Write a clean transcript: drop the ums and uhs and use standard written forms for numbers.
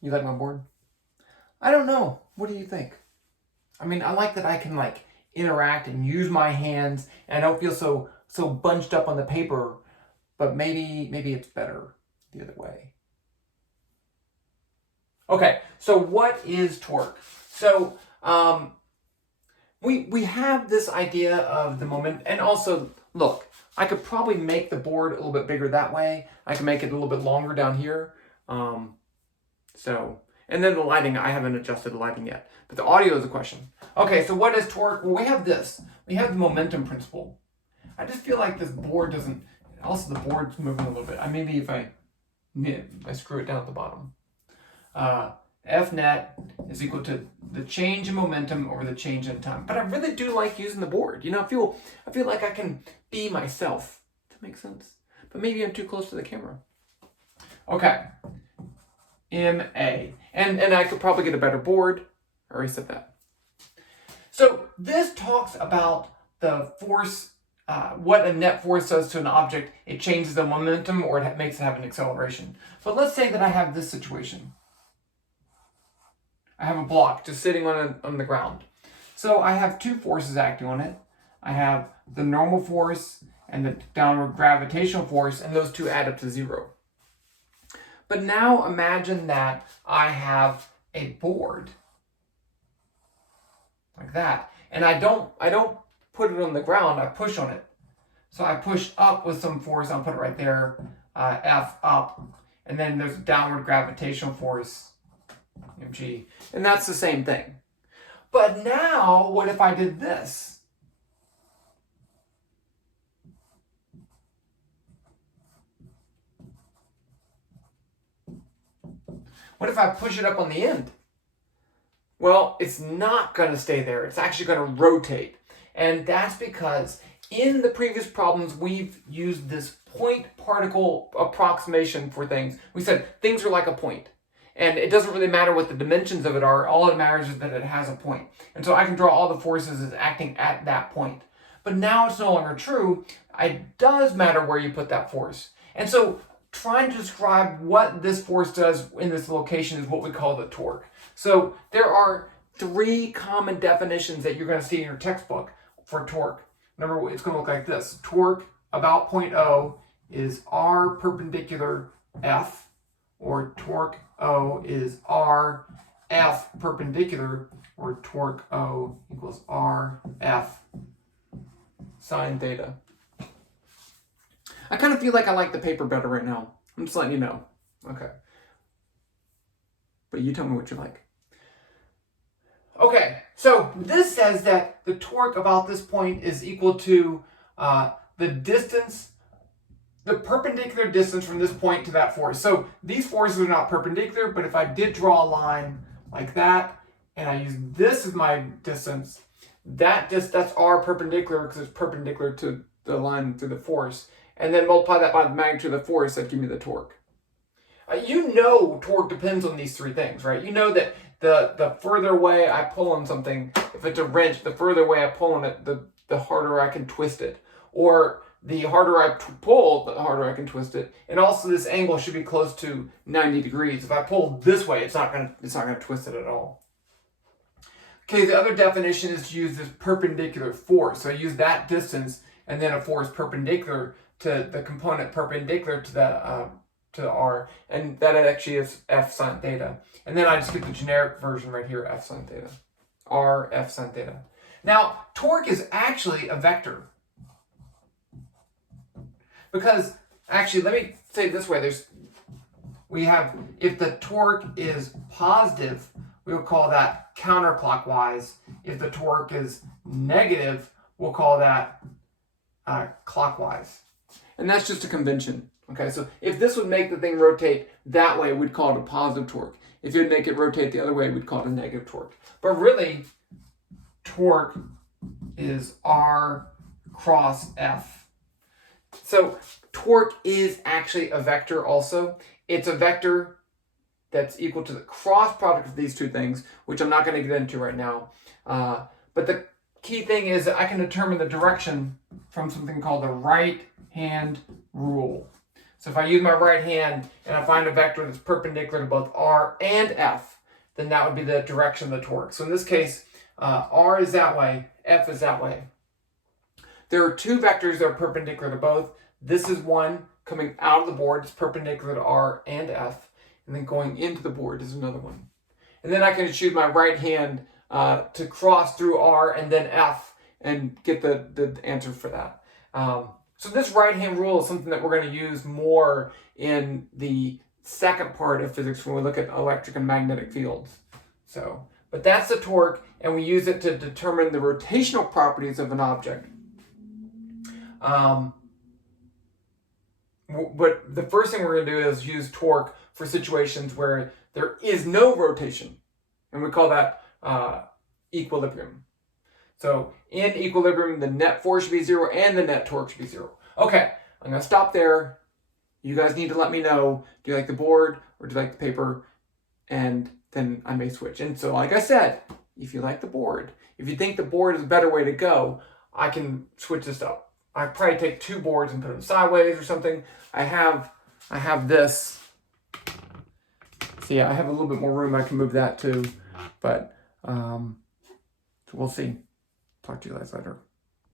You like my board? I don't know. What do you think? I mean, I like that I can like interact and use my hands, and I don't feel so bunched up on the paper. But maybe it's better the other way. Okay, so what is torque? So we have this idea of the moment, and also look, I could probably make the board a little bit bigger that way. I can make it a little bit longer down here. And then the lighting, I haven't adjusted the lighting yet, but the audio is a question. Okay, so what is torque? Well, we have this. We have the momentum principle. I just feel like this board doesn't. Also, the board's moving a little bit. Maybe if I screw it down at the bottom. F net is equal to the change in momentum over the change in time. But I really do like using the board. You know, I feel like I can be myself. Does that make sense? But maybe I'm too close to the camera. Okay. MA. And I could probably get a better board. I already said that. So this talks about the force, what a net force does to an object. It changes the momentum or it makes it have an acceleration. But let's say that I have this situation. I have a block just sitting on the ground. So I have two forces acting on it. I have the normal force and the downward gravitational force, and those two add up to 0. But now imagine that I have a board like that, and I don't put it on the ground, I push on it. So I push up with some force, I'll put it right there, F up, and then there's a downward gravitational force, mg, and that's the same thing. But now, what if I did this? What if I push it up on the end? Well, it's not going to stay there. It's actually going to rotate. And that's because in the previous problems, we've used this point particle approximation for things. We said things are like a point. And it doesn't really matter what the dimensions of it are. All that matters is that it has a point. And so I can draw all the forces as acting at that point. But now it's no longer true. It does matter where you put that force. And so trying to describe what this force does in this location is what we call the torque. So there are 3 common definitions that you're going to see in your textbook for torque. Remember, it's going to look like this. Torque about point O is R perpendicular F, or torque O is R F perpendicular, or torque O equals R F sine theta. I kind of feel like I like the paper better right now. I'm just letting you know. Okay. But you tell me what you like. Okay, so this says that the torque about this point is equal to the distance, the perpendicular distance from this point to that force. So these forces are not perpendicular, but if I did draw a line like that, and I use this as my distance, that's R perpendicular because it's perpendicular to the line through the force, and then multiply that by the magnitude of the force, that gives me the torque. You know torque depends on these 3 things, right? You know that the further away I pull on something, if it's a wrench, the further away I pull on it, the harder I can twist it. Or the harder I pull, the harder I can twist it. And also this angle should be close to 90 degrees. If I pull this way, it's not gonna twist it at all. Okay, the other definition is to use this perpendicular force. So I use that distance and then a force perpendicular to the component perpendicular to the to R, and that actually is F sine theta. And then I just get the generic version right here, F sine theta. R F sine theta. Now, torque is actually a vector. Because, actually, let me say it this way. If the torque is positive, we'll call that counterclockwise. If the torque is negative, we'll call that clockwise. And that's just a convention. Okay, so if this would make the thing rotate that way, we'd call it a positive torque. If it would make it rotate the other way, we'd call it a negative torque. But really, torque is R cross F. So torque is actually a vector also. It's a vector that's equal to the cross product of these 2 things, which I'm not going to get into right now. But the key thing is that I can determine the direction from something called the right-hand rule. So So if I use my right hand and I find a vector that's perpendicular to both r and f, then that would be the direction of the torque. So in this case, r is that way, f is that way. There are two vectors that are perpendicular to both. This is one coming out of the board, it's perpendicular to r and f, and then going into the board is another one. And then I can just use my right hand to cross through r and then f and get the answer for that. So this right-hand rule is something that we're going to use more in the second part of physics when we look at electric and magnetic fields. But that's the torque, and we use it to determine the rotational properties of an object. But the first thing we're going to do is use torque for situations where there is no rotation, and we call that equilibrium. So in equilibrium, the net force should be 0 and the net torque should be 0. Okay, I'm going to stop there. You guys need to let me know, do you like the board or do you like the paper? And then I may switch. And so like I said, if you like the board, if you think the board is a better way to go, I can switch this up. I'd probably take two boards and put them sideways or something. I have this. So yeah, I have a little bit more room. I can move that too. But so we'll see. Talk to you guys later.